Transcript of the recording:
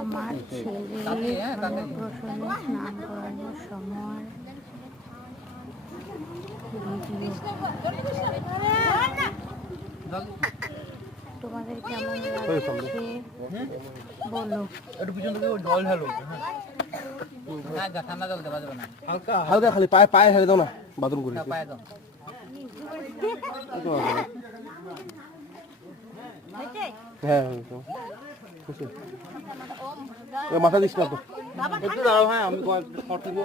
আমার ছেলে অন্নপ্রাশনে স্নান করানোর সময় তোমাদের কেমন লাগছে বলো। একটু পিছন থেকে জল ঢালো। ঠান্ডা জল দেওয়া যাবে না, হালকা হালকা খালি পায়ে পায়ে ঢেলে দাও না, বাথরুম করি। পায়ে দাও। হ্যাঁ মাথা দিস না তো, একটু দাঁড়াও। হ্যাঁ আমি শর্ট দিব।